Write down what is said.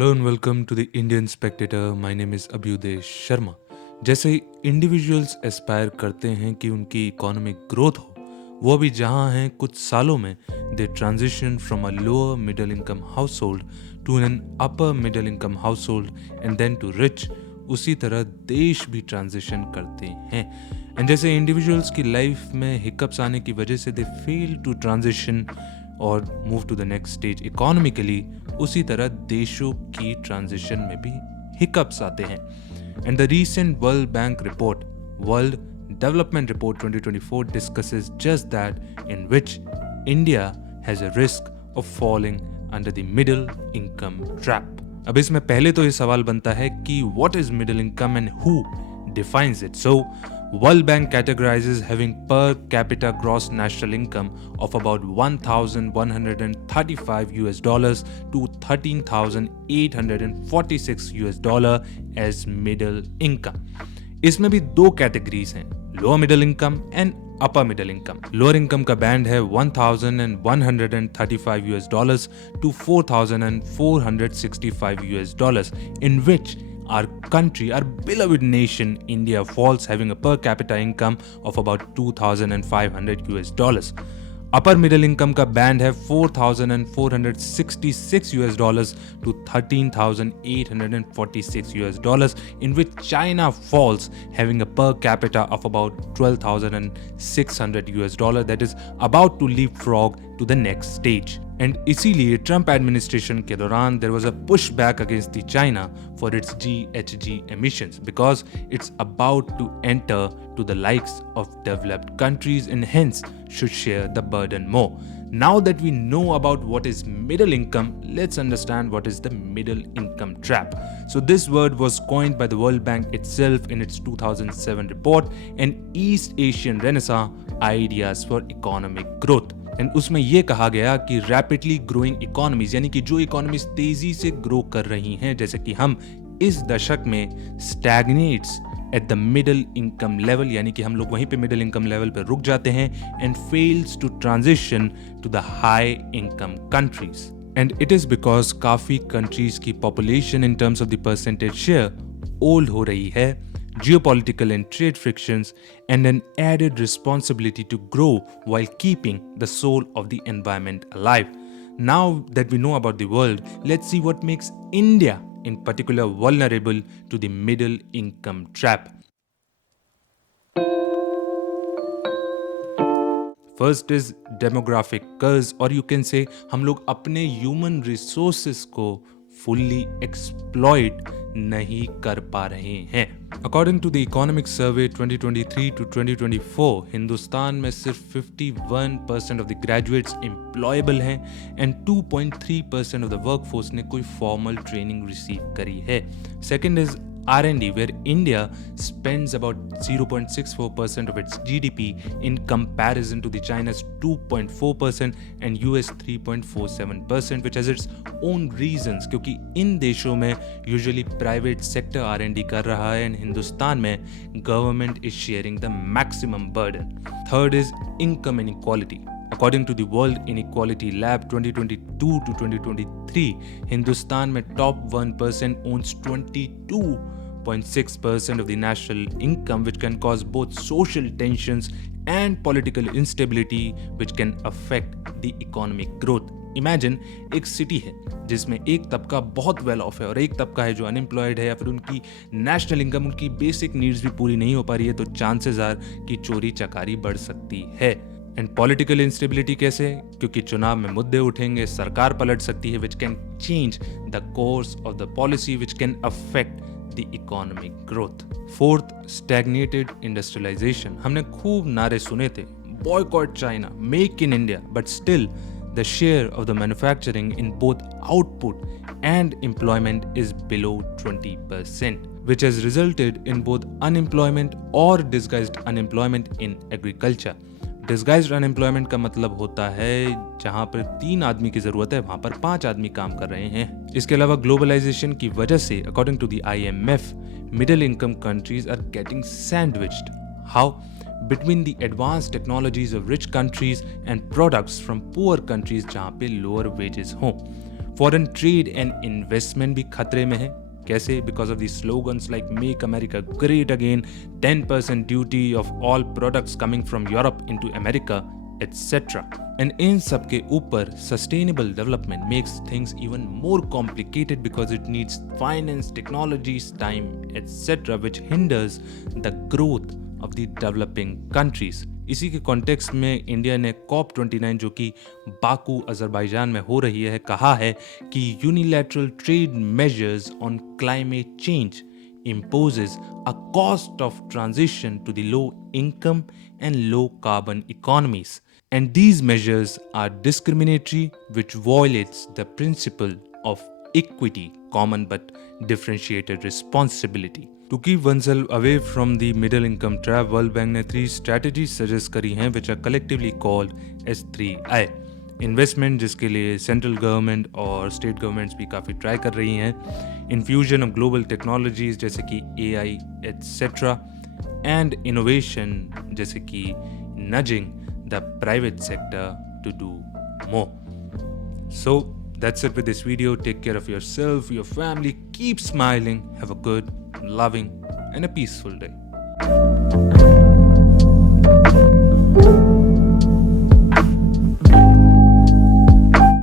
Hello and welcome to the Indian Spectator. My name is Abhyudaya Sharma. जैसे individuals Aspire करते हैं कि उनकी इकोनॉमिक ग्रोथ हो, वो अभी जहाँ हैं कुछ सालों में they transition from a lower middle income household to an upper middle income household and then to rich, उसी तरह देश भी ट्रांजिशन करते हैं। एंड जैसे इंडिविजुअल्स की लाइफ में हिकअप्स आने की वजह से दे फेल टू ट्रांजिशन और move to the next stage economically, उसी तरह देशों की ट्रांजिशन में भी हिकअप्स आते हैं। And the recent world bank report, world development report 2024 discusses just that, in which India has a risk of falling under the middle income trap. अब इसमें पहले तो ये सवाल बनता है कि what is middle income and who defines it? So World Bank categorizes having per capita gross national income of about $1,135 to $13,846 as middle income. इसमें भी दो कैटेगरीज हैं, lower middle income and upper middle income. Lower income का बैंड है $1,135 to $4,465, in which our country, our beloved nation, India, falls, having a per capita income of about $2,500. Upper middle income का बैंड है $4,466 to $13,846, in which China falls, having a per capita of about $12,600, that is about to leapfrog to the next stage. And इसीलिए Trump administration के दौरान there was a pushback against the China for its GHG emissions because it's about to enter to the likes of developed countries and hence should share the burden more. Now that we know about what is middle income, let's understand what is the middle income trap. So this word was coined by the World Bank itself in its 2007 report, an East Asian Renaissance ideas for economic growth. And उसमें यह कहा गया कि rapidly growing economies, यानी कि जो इकोनॉमीज तेजी से ग्रो कर रही हैं, जैसे कि हम इस दशक में stagnates at the middle income level, यानी कि हम लोग वहीं पे मिडिल इनकम लेवल पे रुक जाते हैं and fails to transition to the high income countries. And it is because काफी कंट्रीज की population in terms of the percentage share old हो रही है, geopolitical and trade frictions, and an added responsibility to grow while keeping the soul of the environment alive. Now that we know about the world, let's see what makes India in particular vulnerable to the middle income trap. First is demographic curse, or you can say हम लोग अपने human resources को fully exploit नहीं कर पा रहे हैं। According to the Economic Survey 2023 to 2024, हिंदुस्तान में सिर्फ 51% of the graduates employable हैं and 2.3% of the workforce ने कोई formal training receive करी है। Second is R&D, where India spends about 0.64% of its GDP in comparison to the China's 2.4% and US 3.47%, which has its own reasons, क्योंकि इन देशों में usually private sector R&D कर रहा है and हिंदुस्तान में government is sharing the maximum burden. Third is income inequality. According to the World Inequality Lab 2022 to 2023, हिंदुस्तान में top 1% owns 22.6% of the national income, which can cause both social tensions and political instability, which can affect the economic growth. Imagine एक सिटी है जिसमें एक तबका बहुत well of है और एक तबका है जो अनएम्प्लॉयड है, या फिर उनकी नेशनल इनकम, उनकी बेसिक नीड्स भी पूरी नहीं हो पा रही है, तो चांसेस आर कि चोरी चकारी बढ़ सकती है। एंड पॉलिटिकल इंस्टेबिलिटी कैसे? क्योंकि चुनाव में मुद्दे उठेंगे, सरकार पलट सकती है, which can change the course of the policy, which can affect the economic growth. Fourth, stagnated industrialisation. हमने खूब नारे सुने थे, boycott China, make in India, but still the share of the manufacturing in both output and employment is below 20%, which has resulted in both unemployment or disguised unemployment in agriculture. Disguised unemployment का मतलब होता है जहां पर 3 आदमी की जरूरत है वहां पर 5 आदमी काम कर रहे हैं। इसके अलावा ग्लोबलाइजेशन की वजह से, according to the IMF, middle income countries are getting sandwiched. How? Between the advanced technologies of rich countries and products from poor countries जहाँ पे lower wages हों. फॉरेन ट्रेड एंड इन्वेस्टमेंट भी खतरे में है। कैसे? Because of the slogans like make America great again, 10% duty of all products coming from Europe into America, etcetera. And in सब के ऊपर sustainable development makes things even more complicated because it needs finance, technologies, time, etcetera, which hinders the growth of the developing countries. इसी के कॉन्टेक्स्ट में इंडिया ने COP29 जो कि Baku Azerbaijan में हो रही है, कहा है कि unilateral trade measures on climate change imposes a cost of transition to the low income and low carbon economies, and these measures are discriminatory, which violates the principle of equity, common but differentiated responsibility. To keep oneself away from the middle income trap, World Bank ने 3 strategies suggest करी हैं which are collectively called S3I. Investment, जिसके लिए central government और state governments भी काफ़ी ट्राई कर रही हैं, इन्फ्यूजन ऑफ ग्लोबल टेक्नोलॉजीज जैसे कि AI एटसेट्रा, एंड इनोवेशन जैसे कि nudging the private sector to do more. So that's it with this video. Take care of yourself, your family, keep smiling, have a good, loving and a peaceful day.